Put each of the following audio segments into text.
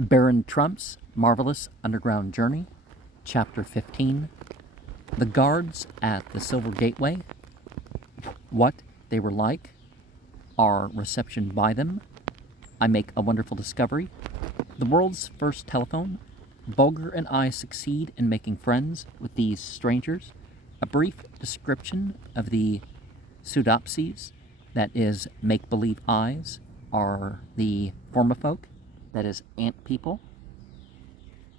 Baron Trump's Marvelous Underground Journey, Chapter 15, The Guards at the Silver Gateway, What They Were Like, Our Reception by Them, I Make a Wonderful Discovery, The World's First Telephone, Bulger and I Succeed in Making Friends with These Strangers, a brief description of the pseudopsies, that is, make-believe eyes, are the formifolk, that is, ant people,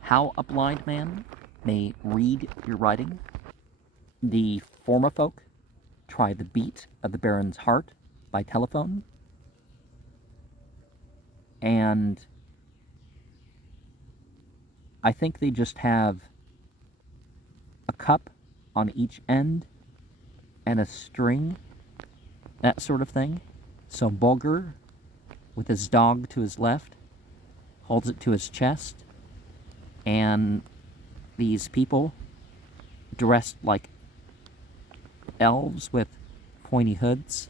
how a blind man may read your writing, the formifolk try the beat of the Baron's heart by telephone, and I think they just have a cup on each end and a string, that sort of thing. So Bulger, with his dog to his left, holds it to his chest, and these people, dressed like elves with pointy hoods,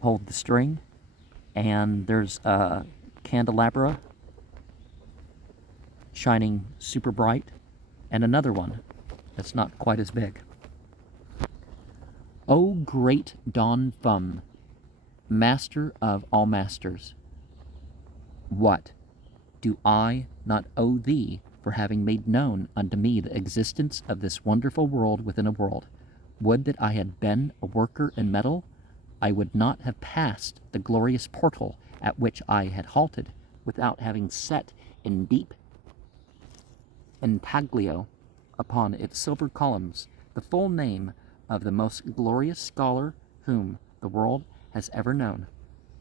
hold the string, and there's a candelabra shining super bright, and another one that's not quite as big. O great Don Fum, master of all masters, what do I not owe thee for having made known unto me the existence of this wonderful world within a world? Would that I had been a worker in metal, I would not have passed the glorious portal at which I had halted, without having set in deep intaglio upon its silver columns the full name of the most glorious scholar whom the world has ever known.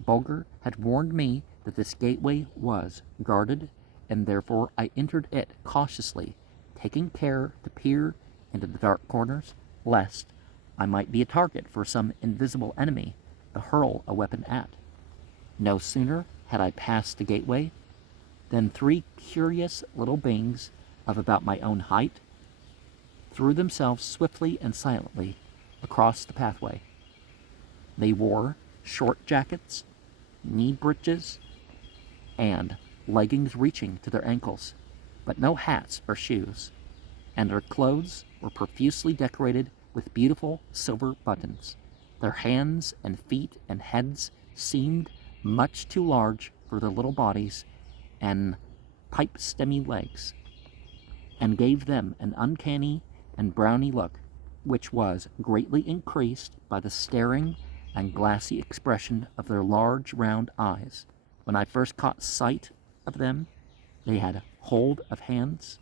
Bulger had warned me that this gateway was guarded, and therefore I entered it cautiously, taking care to peer into the dark corners, lest I might be a target for some invisible enemy to hurl a weapon at. No sooner had I passed the gateway than three curious little beings of about my own height threw themselves swiftly and silently across the pathway. They wore short jackets, knee breeches, and leggings reaching to their ankles, but no hats or shoes, and their clothes were profusely decorated with beautiful silver buttons. Their hands and feet and heads seemed much too large for their little bodies and pipe-stemmy legs, and gave them an uncanny and browny look, which was greatly increased by the staring and glassy expression of their large round eyes. When I first caught sight of them, they had hold of hands,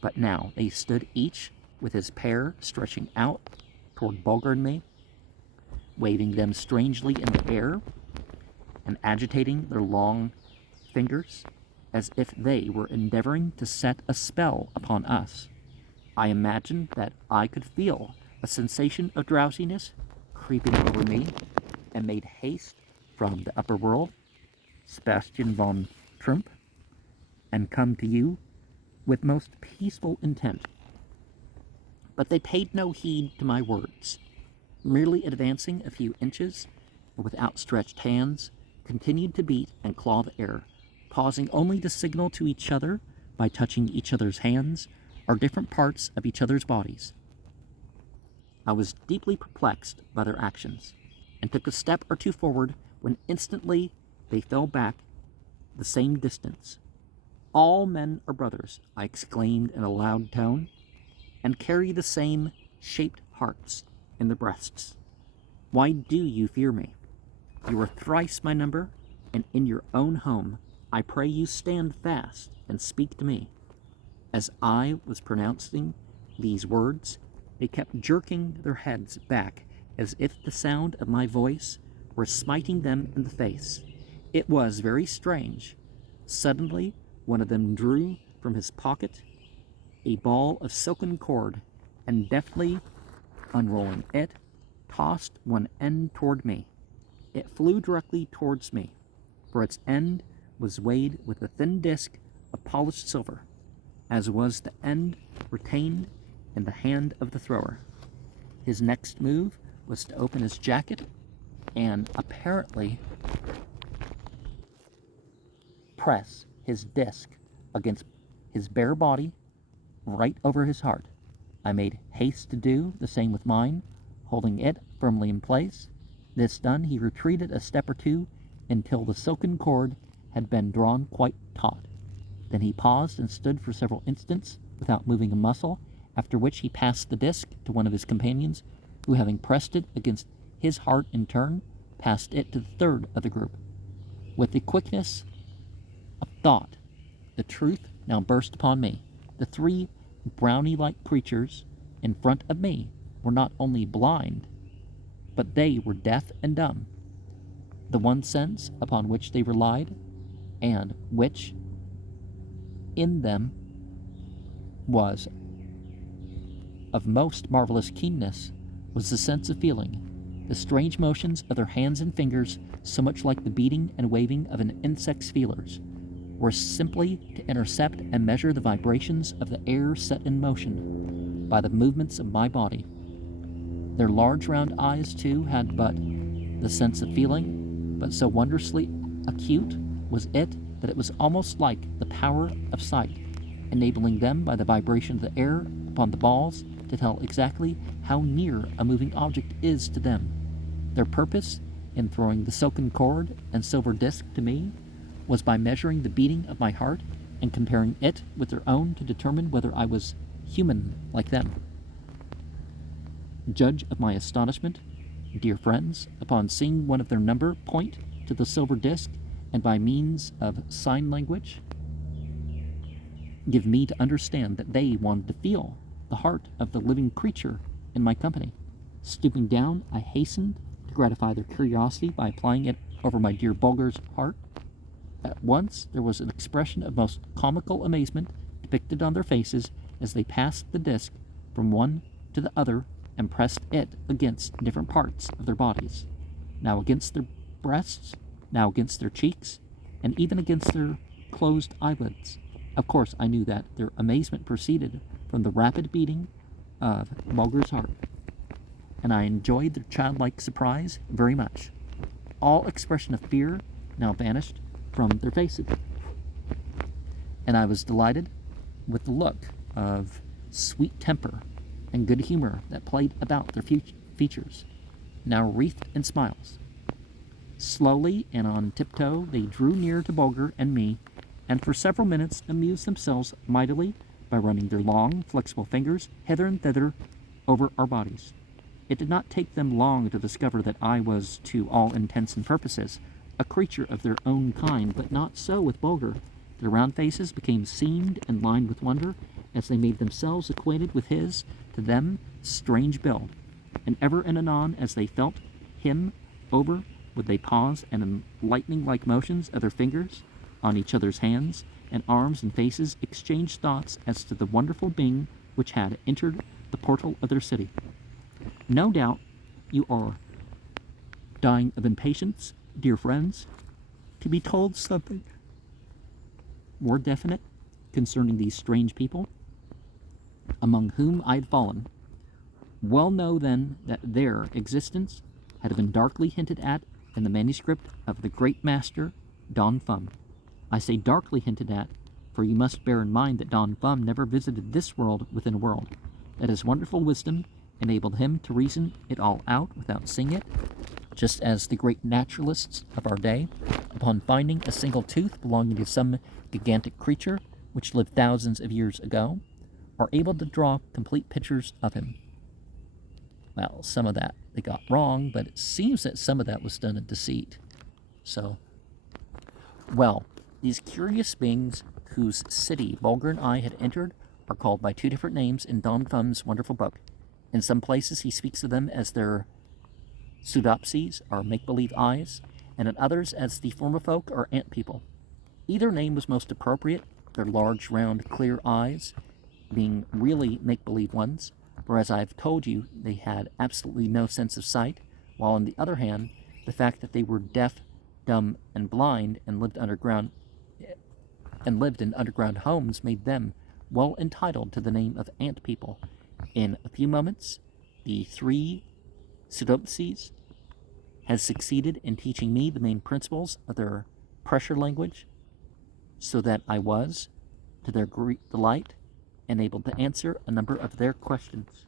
but now they stood each with his pair stretching out toward Bulger and me, waving them strangely in the air and agitating their long fingers as if they were endeavoring to set a spell upon us. I imagined that I could feel a sensation of drowsiness creeping over me, and made haste from the upper world, Sebastian von Trump, and come to you with most peaceful intent. But they paid no heed to my words, merely advancing a few inches, and with outstretched hands continued to beat and claw the air, pausing only to signal to each other by touching each other's hands or different parts of each other's bodies. I was deeply perplexed by their actions, and took a step or two forward when instantly they fell back the same distance. All men are brothers, I exclaimed in a loud tone, and carry the same shaped hearts in their breasts. Why do you fear me? You are thrice my number, and in your own home I pray you stand fast and speak to me. As I was pronouncing these words, they kept jerking their heads back as if the sound of my voice were smiting them in the face. It was very strange. Suddenly, one of them drew from his pocket a ball of silken cord, and deftly unrolling it, tossed one end toward me. It flew directly towards me, for its end was weighed with a thin disc of polished silver, as was the end retained in the hand of the thrower. His next move was to open his jacket and apparently press his disc against his bare body, right over his heart. I made haste to do the same with mine, holding it firmly in place. This done, he retreated a step or two until the silken cord had been drawn quite taut. Then he paused and stood for several instants without moving a muscle, after which he passed the disc to one of his companions, who, having pressed it against his heart in turn, passed it to the third of the group. With the quickness of thought, the truth now burst upon me. The three brownie-like creatures in front of me were not only blind, but they were deaf and dumb. The one sense upon which they relied, and which in them was of most marvelous keenness, was the sense of feeling. The strange motions of their hands and fingers, so much like the beating and waving of an insect's feelers, were simply to intercept and measure the vibrations of the air set in motion by the movements of my body. Their large round eyes, too, had but the sense of feeling, but so wondrously acute was it that it was almost like the power of sight, enabling them by the vibration of the air upon the balls to tell exactly how near a moving object is to them. Their purpose in throwing the silken cord and silver disc to me was by measuring the beating of my heart and comparing it with their own to determine whether I was human like them. Judge of my astonishment, dear friends, upon seeing one of their number point to the silver disc and by means of sign language give me to understand that they wanted to feel the heart of the living creature in my company. Stooping down, I hastened to gratify their curiosity by applying it over my dear Bulger's heart. At once there was an expression of most comical amazement depicted on their faces as they passed the disc from one to the other and pressed it against different parts of their bodies, now against their breasts, now against their cheeks, and even against their closed eyelids. Of course, I knew that their amazement proceeded from the rapid beating of Bulger's heart, and I enjoyed their childlike surprise very much. All expression of fear now vanished from their faces, and I was delighted with the look of sweet temper and good humor that played about their features, now wreathed in smiles. Slowly and on tiptoe they drew near to Bulger and me, and for several minutes amused themselves mightily by running their long, flexible fingers hither and thither over our bodies. It did not take them long to discover that I was, to all intents and purposes, a creature of their own kind, but not so with Bulger. Their round faces became seamed and lined with wonder as they made themselves acquainted with his, to them, strange build, and ever and anon as they felt him over would they pause, and in lightning-like motions of their fingers on each other's hands and arms and faces exchange thoughts as to the wonderful being which had entered the portal of their city. No doubt you are dying of impatience, dear friends, to be told something more definite concerning these strange people among whom I had fallen. Well know then that their existence had been darkly hinted at in the manuscript of the great master Don Fum. I say darkly hinted at, for you must bear in mind that Don Fum never visited this world within a world, that his wonderful wisdom enabled him to reason it all out without seeing it, just as the great naturalists of our day, upon finding a single tooth belonging to some gigantic creature which lived thousands of years ago, are able to draw complete pictures of him. Well, some of that they got wrong, but it seems that some of that was done in deceit. So, well, these curious beings whose city Bulger and I had entered are called by two different names in Don Fum's wonderful book. In some places he speaks of them as their pseudopsies, or make-believe eyes, and in others as the formifolk, or ant people. Either name was most appropriate, their large, round, clear eyes being really make-believe ones, for as I've told you, they had absolutely no sense of sight, while on the other hand, the fact that they were deaf, dumb, and blind, and lived in underground homes made them well entitled to the name of ant people. In a few moments, the three pseudopsies had succeeded in teaching me the main principles of their pressure language, so that I was, to their great delight, enabled to answer a number of their questions.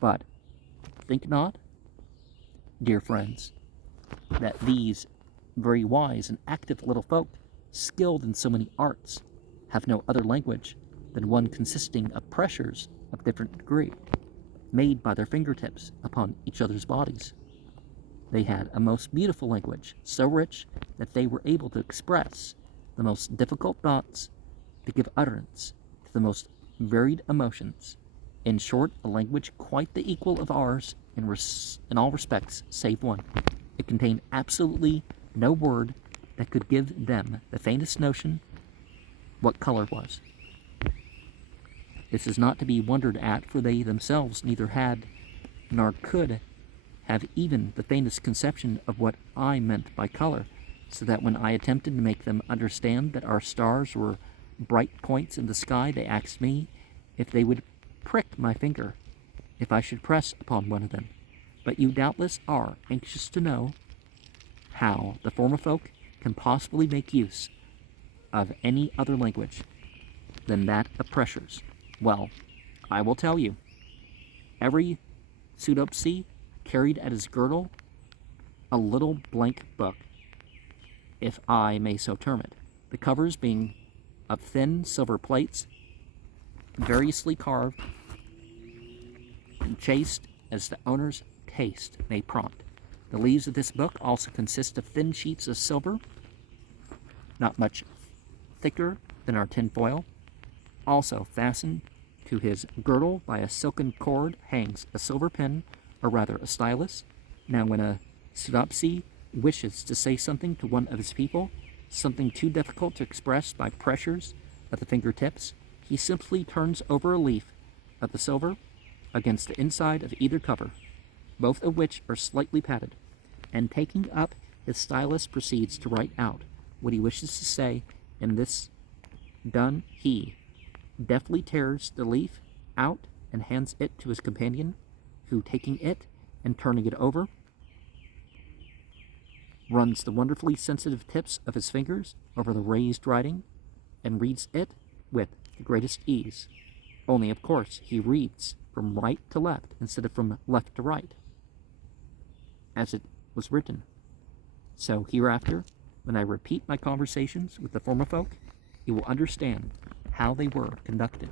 But think not, dear friends, that these very wise and active little folk, skilled in so many arts, have no other language than one consisting of pressures of different degree, made by their fingertips upon each other's bodies. They had a most beautiful language, so rich that they were able to express the most difficult thoughts, to give utterance to the most varied emotions. In short, a language quite the equal of ours in all respects save one. It contained absolutely no word that could give them the faintest notion what color was. This is not to be wondered at, for they themselves neither had nor could have even the faintest conception of what I meant by color, so that when I attempted to make them understand that our stars were bright points in the sky, they asked me if they would prick my finger if I should press upon one of them. But you doubtless are anxious to know how the Formifolk can possibly make use of any other language than that of pressures. Well, I will tell you. Every pseudopsy carried at his girdle a little blank book, if I may so term it, the covers being of thin silver plates, variously carved and chased as the owner's taste may prompt. The leaves of this book also consist of thin sheets of silver, not much thicker than our tin foil. Also fastened to his girdle by a silken cord hangs a silver pen, or rather a stylus. Now when a pseudopsy wishes to say something to one of his people, something too difficult to express by pressures of the fingertips, he simply turns over a leaf of the silver against the inside of either cover, both of which are slightly padded, and taking up his stylus proceeds to write out what he wishes to say. And this done, he deftly tears the leaf out and hands it to his companion, who, taking it and turning it over, runs the wonderfully sensitive tips of his fingers over the raised writing and reads it with the greatest ease. Only, of course, he reads from right to left instead of from left to right, as it was written. So hereafter, when I repeat my conversations with the Formifolk, you will understand how they were conducted.